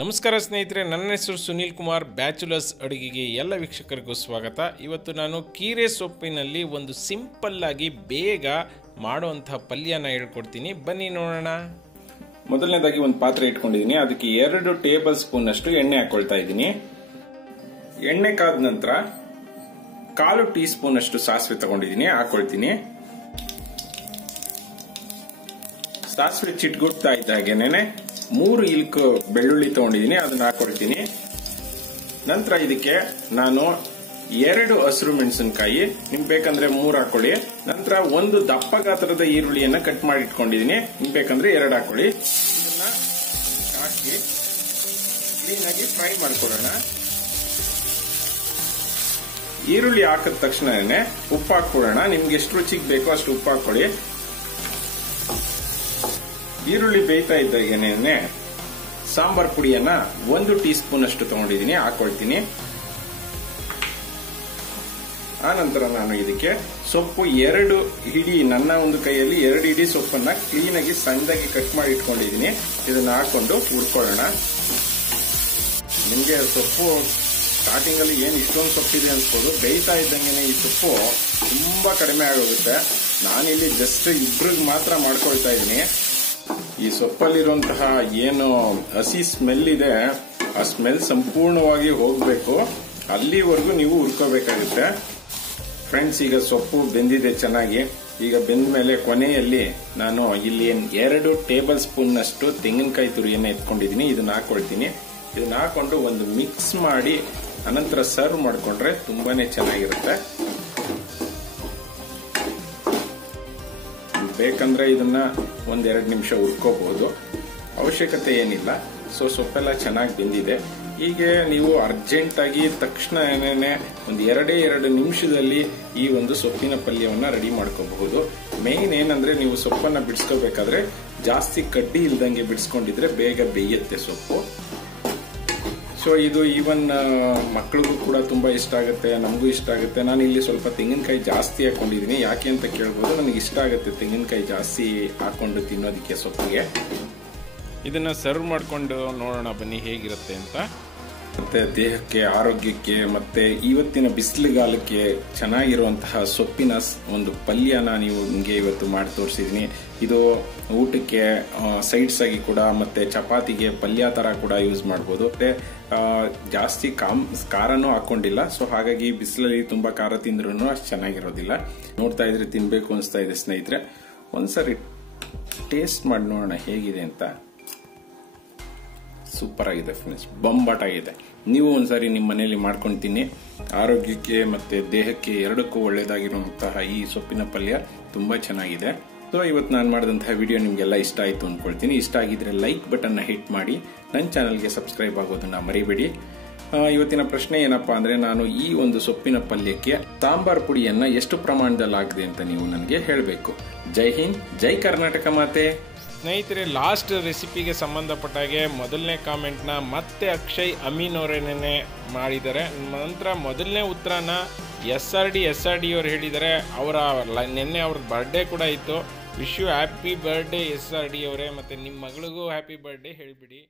ನಮಸ್ಕಾರ ಸ್ನೇಹಿತರೆ, ನನ್ನ ಹೆಸರು ಸುನೀಲ್ ಕುಮಾರ್, ಬ್ಯಾಚುಲರ್ಸ್ ಅಡುಗೆಗೆ ಎಲ್ಲ ವೀಕ್ಷಕರಿಗೂ ಸ್ವಾಗತ. ಇವತ್ತು ನಾನು ಕೀರೆ ಸೊಪ್ಪಿನಲ್ಲಿ ಒಂದು ಸಿಂಪಲ್ ಆಗಿ ಬೇಗ ಮಾಡುವಂತಹ ಪಲ್ಯನ ಹೇಳ್ಕೊಡ್ತೀನಿ. ಬನ್ನಿ ನೋಡೋಣ. ಮೊದಲನೇದಾಗಿ ಒಂದು ಪಾತ್ರೆ ಇಟ್ಕೊಂಡಿದ್ದೀನಿ. ಅದಕ್ಕೆ ಎರಡು ಟೇಬಲ್ ಸ್ಪೂನ್ ಅಷ್ಟು ಎಣ್ಣೆ ಹಾಕೊಳ್ತಾ ಇದ್ದೀನಿ. ಎಣ್ಣೆ ಕಾದ ನಂತರ ಕಾಲು ಟೀ ಸ್ಪೂನ್ ಅಷ್ಟು ಸಾಸಿವೆ ತಗೊಂಡಿದ್ದೀನಿ. ಹಾಕೊಳ್ತೀನಿ. ಸಾಸಿವೆ ಚಿಟ್ಗುಡ್ತಾ ಹಾಗೆನೇ ಮೂರು ಇಲ್ಕ್ ಬೆಳ್ಳುಳ್ಳಿ ತಗೊಂಡಿದ್ದೀನಿ ಅದನ್ನ ಹಾಕೊಳ್ತೀನಿ ನಂತರ ಇದಕ್ಕೆ ನಾನು ಎರಡು ಹಸಿರು ಮೆಣಸಿನಕಾಯಿ, ನಿಮ್ಗೆ ಬೇಕಂದ್ರೆ ಮೂರು ಹಾಕೊಳ್ಳಿ. ನಂತರ ಒಂದು ದಪ್ಪ ಗಾತ್ರದ ಈರುಳ್ಳಿಯನ್ನ ಕಟ್ ಮಾಡಿ ಇಟ್ಕೊಂಡಿದ್ದೀನಿ ನಿಮ್ಗೆ ಬೇಕಂದ್ರೆ ಎರಡು ಹಾಕೊಳ್ಳಿ. ಇದನ್ನ ಹಾಕಿ ಕ್ಲೀನ್ ಆಗಿ ಫ್ರೈ ಮಾಡ್ಕೊಳ್ಳೋಣ ಈರುಳ್ಳಿ ಹಾಕಿದ ತಕ್ಷಣನೇ ಉಪ್ಪು ಹಾಕೊಳ್ಳೋಣ ನಿಮ್ಗೆ ಎಷ್ಟು ರುಚಿಗೆ ಬೇಕೋ ಅಷ್ಟು ಉಪ್ಪು ಹಾಕೊಳ್ಳಿ. ಈರುಳ್ಳಿ ಬೇಯ್ತಾ ಇದ್ದಾಗೇನೆ ಸಾಂಬಾರ್ ಪುಡಿಯನ್ನ ಒಂದು ಟೀ ಸ್ಪೂನ್ ಅಷ್ಟು ತಗೊಂಡಿದ್ದೀನಿ, ಹಾಕೊಳ್ತೀನಿ. ಆ ನಂತರ ನಾನು ಇದಕ್ಕೆ ಸೊಪ್ಪು ಎರಡು ಹಿಡಿ, ನನ್ನ ಒಂದು ಕೈಯಲ್ಲಿ ಎರಡು ಹಿಡಿ ಸೊಪ್ಪನ್ನ ಕ್ಲೀನ್ ಆಗಿ ಸಣ್ಣದಾಗಿ ಕಟ್ ಮಾಡಿ ಇಟ್ಕೊಂಡಿದ್ದೀನಿ. ಇದನ್ನ ಹಾಕೊಂಡು ಹುರ್ಕೊಳ್ಳೋಣ. ನಿಮ್ಗೆ ಸೊಪ್ಪು ಸ್ಟಾರ್ಟಿಂಗ್ ಅಲ್ಲಿ ಏನ್ ಇಷ್ಟೊಂದು ಸೊಪ್ಪಿದೆ ಅನ್ಸ್ಬೋದು. ಬೇಯ್ತಾ ಇದ್ದಂಗೆ ಈ ಸೊಪ್ಪು ತುಂಬಾ ಕಡಿಮೆ ಆಗೋಗುತ್ತೆ. ನಾನಿಲ್ಲಿ ಜಸ್ಟ್ ಇಬ್ರಿಗೆ ಮಾತ್ರ ಮಾಡ್ಕೊಳ್ತಾ ಇದ್ದೀನಿ. ಈ ಸೊಪ್ಪಲ್ಲಿರುವಂತಹ ಏನು ಹಸಿ ಸ್ಮೆಲ್ ಇದೆ, ಆ ಸ್ಮೆಲ್ ಸಂಪೂರ್ಣವಾಗಿ ಹೋಗಬೇಕು. ಅಲ್ಲಿವರೆಗೂ ನೀವು ಹುರ್ಕೋಬೇಕಾಗುತ್ತೆ. ಫ್ರೆಂಡ್ಸ್ ಈಗ ಸೊಪ್ಪು ಬೆಂದಿದೆ ಚೆನ್ನಾಗಿ. ಈಗ ಬೆಂದ ಮೇಲೆ ಕೊನೆಯಲ್ಲಿ ನಾನು ಇಲ್ಲಿ ಎರಡು ಟೇಬಲ್ ಸ್ಪೂನ್ ಅಷ್ಟು ತೆಂಗಿನಕಾಯಿ ತುರಿಯನ್ನು ಎತ್ಕೊಂಡಿದ್ದೀನಿ. ಇದನ್ನ ಹಾಕೊಳ್ತೀನಿ. ಇದನ್ನ ಹಾಕೊಂಡು ಒಂದು ಮಿಕ್ಸ್ ಮಾಡಿ, ಅನಂತರ ಸರ್ವ್ ಮಾಡಿಕೊಂಡ್ರೆ ತುಂಬಾನೇ ಚೆನ್ನಾಗಿರುತ್ತೆ. ಬೇಕಂದ್ರೆ ಇದನ್ನ ಒಂದೆರಡು ನಿಮಿಷ ಹುರ್ಕೋಬಹುದು ಅವಶ್ಯಕತೆ ಏನಿಲ್ಲ. ಸೊ ಸೊಪ್ಪೆಲ್ಲ ಚೆನ್ನಾಗಿ ಬೆಂದಿದೆ. ಹೀಗೆ ನೀವು ಅರ್ಜೆಂಟ್ ಆಗಿ ತಕ್ಷಣ ಏನೇನೆ ಒಂದು ಎರಡೇ ಎರಡು ನಿಮಿಷದಲ್ಲಿ ಈ ಒಂದು ಸೊಪ್ಪಿನ ಪಲ್ಯವನ್ನ ರೆಡಿ ಮಾಡ್ಕೋಬಹುದು. ಮೇನ್ ಏನಂದ್ರೆ ನೀವು ಸೊಪ್ಪನ್ನ ಬಿಡಿಸ್ಕೋಬೇಕಾದ್ರೆ ಜಾಸ್ತಿ ಕಡ್ಡಿ ಇಲ್ದಂಗೆ ಬಿಡಿಸ್ಕೊಂಡಿದ್ರೆ ಬೇಗ ಬೇಯುತ್ತೆ ಸೊಪ್ಪು. ಸೊ ಇದು ಈವನ್ ಮಕ್ಕಳಿಗೂ ಕೂಡ ತುಂಬಾ ಇಷ್ಟ ಆಗುತ್ತೆ, ನಮಗೂ ಇಷ್ಟ ಆಗುತ್ತೆ. ನಾನು ಇಲ್ಲಿ ಸ್ವಲ್ಪ ತೆಂಗಿನಕಾಯಿ ಜಾಸ್ತಿ ಹಾಕೊಂಡಿದ್ದೀನಿ ಯಾಕೆ ಅಂತ ಕೇಳ್ಬೋದು, ನನಗೆ ಇಷ್ಟ ಆಗುತ್ತೆ ತೆಂಗಿನಕಾಯಿ ಜಾಸ್ತಿ ಹಾಕೊಂಡು ತಿನ್ನೋದಕ್ಕೆ ಸೊಪ್ಪಿಗೆ. ಇದನ್ನು ಸರ್ವ್ ಮಾಡಿಕೊಂಡು ನೋಡೋಣ ಬನ್ನಿ ಹೇಗಿರುತ್ತೆ ಅಂತ. ಮತ್ತೆ ದೇಹಕ್ಕೆ, ಆರೋಗ್ಯಕ್ಕೆ, ಮತ್ತೆ ಇವತ್ತಿನ ಬಿಸಿಲುಗಾಲಕ್ಕೆ ಚೆನ್ನಾಗಿರುವಂತಹ ಸೊಪ್ಪಿನ ಒಂದು ಪಲ್ಯನ ನೀವು ನಿಮಗೆ ಇವತ್ತು ಮಾಡಿ ತೋರಿಸಿದ್ದೀನಿ ಇದು ಊಟಕ್ಕೆ ಸೈಡ್ಸ್ ಆಗಿ ಕೂಡ ಮತ್ತೆ ಚಪಾತಿಗೆ ಪಲ್ಯ ತರ ಕೂಡ ಯೂಸ್ ಮಾಡಬಹುದು ಮತ್ತೆ ಜಾಸ್ತಿ ಕಾಮ್, ಖಾರನೂ ಹಾಕೊಂಡಿಲ್ಲ. ಸೊ ಹಾಗಾಗಿ ಬಿಸಿಲಲ್ಲಿ ತುಂಬಾ ಖಾರ ತಿಂದ್ರೂ ಅಷ್ಟು ಚೆನ್ನಾಗಿರೋದಿಲ್ಲ. ನೋಡ್ತಾ ಇದ್ರೆ ತಿನ್ಬೇಕು ಅನಿಸ್ತಾ ಇದೆ ಸ್ನೇಹಿತರೆ. ಒಂದ್ಸರಿ ಟೇಸ್ಟ್ ಮಾಡಿ ನೋಡೋಣ ಹೇಗಿದೆ ಅಂತ. ಸೂಪರ್ ಆಗಿದೆ ಫ್ರೆಂಡ್ಸ್ ಬೊಂಬಾಟ್ ಆಗಿದೆ. ನೀವು ಒಂದ್ಸಾರಿ ನಿಮ್ಮ ಮನೆಯಲ್ಲಿ ಮಾಡ್ಕೊಂಡು ತಿನ್ನಿ ಆರೋಗ್ಯಕ್ಕೆ ಮತ್ತೆ ದೇಹಕ್ಕೆ ಎರಡಕ್ಕೂ ಒಳ್ಳೆಯದಾಗಿರುವಂತಹ ಈ ಸೊಪ್ಪಿನ ಪಲ್ಯ ತುಂಬಾ ಚೆನ್ನಾಗಿದೆ. ಸೊ ಇವತ್ತು ನಾನು ಮಾಡಿದಂತಹ ವಿಡಿಯೋ ನಿಮಗೆಲ್ಲ ಇಷ್ಟ ಆಯಿತು ಅಂದ್ಕೊಳ್ತೀನಿ ಇಷ್ಟ ಆಗಿದ್ರೆ ಲೈಕ್ ಬಟನ್ನ ಹಿಟ್ ಮಾಡಿ. ನನ್ನ ಚಾನಲ್ಗೆ ಸಬ್ಸ್ಕ್ರೈಬ್ ಆಗೋದನ್ನ ಮರಿಬೇಡಿ. ಇವತ್ತಿನ ಪ್ರಶ್ನೆ ಏನಪ್ಪಾ ಅಂದ್ರೆ ನಾನು ಈ ಒಂದು ಸೊಪ್ಪಿನ ಪಲ್ಯಕ್ಕೆ ಸಾಂಬಾರ್ ಪುಡಿಯನ್ನ ಎಷ್ಟು ಪ್ರಮಾಣದಲ್ಲಿ ಆಗಿದೆ ಅಂತ ನೀವು ನನಗೆ ಹೇಳಬೇಕು. ಜೈ ಹಿಂದ್, ಜೈ ಕರ್ನಾಟಕ ಮಾತೆ. ಸ್ನೇಹಿತರೆ ಲಾಸ್ಟ್ ರೆಸಿಪಿಗೆ ಸಂಬಂಧಪಟ್ಟಾಗೆ ಮೊದಲನೇ ಕಾಮೆಂಟ್ನ ಮತ್ತೆ ಅಕ್ಷಯ್ ಅಮೀನ್ ಅವರೇನೇ ಮಾಡಿದ್ದಾರೆ. ನಂತರ ಮೊದಲನೇ ಉತ್ತರನ S R D S R D ಅವ್ರು ಹೇಳಿದ್ದಾರೆ. ಅವರ ನಿನ್ನೆ ಅವ್ರ ಬರ್ಡೇ ಕೂಡ ಇತ್ತು. Wish you happy birthday S R D ಅವರೇ. ಮತ್ತು ನಿಮ್ಮ ಮಗಳಿಗೂ ಹ್ಯಾಪಿ ಬರ್ಡೇ ಹೇಳಿಬಿಡಿ.